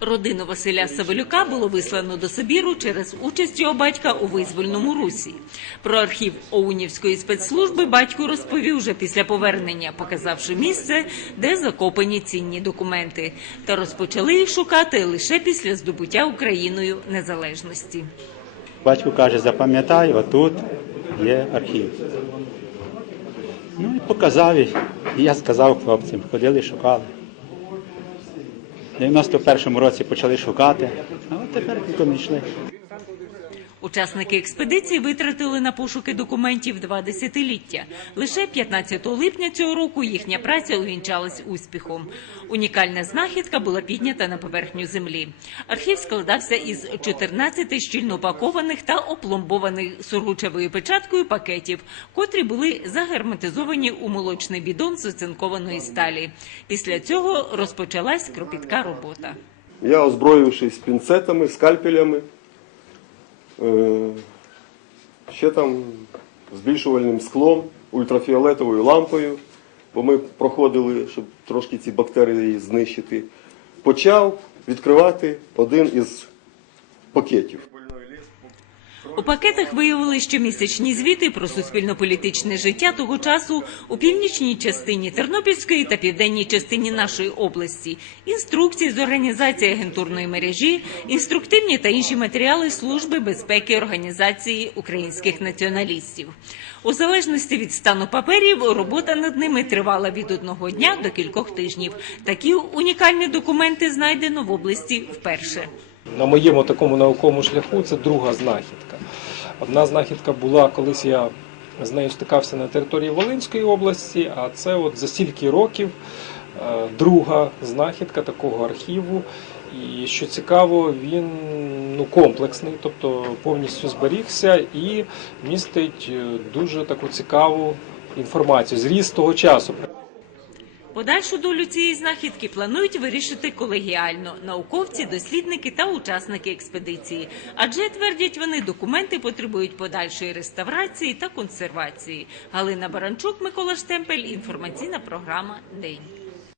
Родину Василя Савелюка було вислано до Сибіру через участь його батька у визвольному русі. Про архів Оунівської спецслужби батько розповів вже після повернення, показавши місце, де закопані цінні документи. Та розпочали їх шукати лише після здобуття Україною незалежності. Батько каже, запам'ятай, отут є архів. Ну і показав, і я сказав хлопцям, ходили, шукали. В 91-му році почали шукати, а от тепер не йшли. Учасники експедиції витратили на пошуки документів два десятиліття. Лише 15 липня цього року їхня праця увінчалась успіхом. Унікальна знахідка була піднята на поверхню землі. Архів складався із 14 щільно упакованих та опломбованих сургучевою печаткою пакетів, котрі були загерметизовані у молочний бідон з оцинкованої сталі. Після цього розпочалась кропітка робота. Я, озброївшись пінцетами, скальпелями, ще там збільшувальним склом, ультрафіолетовою лампою, бо ми проходили, щоб трошки ці бактерії знищити, почав відкривати один із пакетів. У пакетах виявили щомісячні звіти про суспільно-політичне життя того часу у північній частині Тернопільської та південній частині нашої області, інструкції з організації агентурної мережі, інструктивні та інші матеріали Служби безпеки Організації українських націоналістів. У залежності від стану паперів робота над ними тривала від одного дня до кількох тижнів. Такі унікальні документи знайдено в області вперше. На моєму такому науковому шляху це друга знахідка. Одна знахідка була, колись я з нею стикався на території Волинської області, а це от за стільки років е, друга знахідка такого архіву. І що цікаво, він ну, комплексний, тобто повністю зберігся і містить е, дуже таку цікаву інформацію, зріст того часу. Подальшу долю цієї знахідки планують вирішити колегіально науковці, дослідники та учасники експедиції. Адже твердять вони, документи потребують подальшої реставрації та консервації. Галина Баранчук, Микола Штемпель. Інформаційна програма День.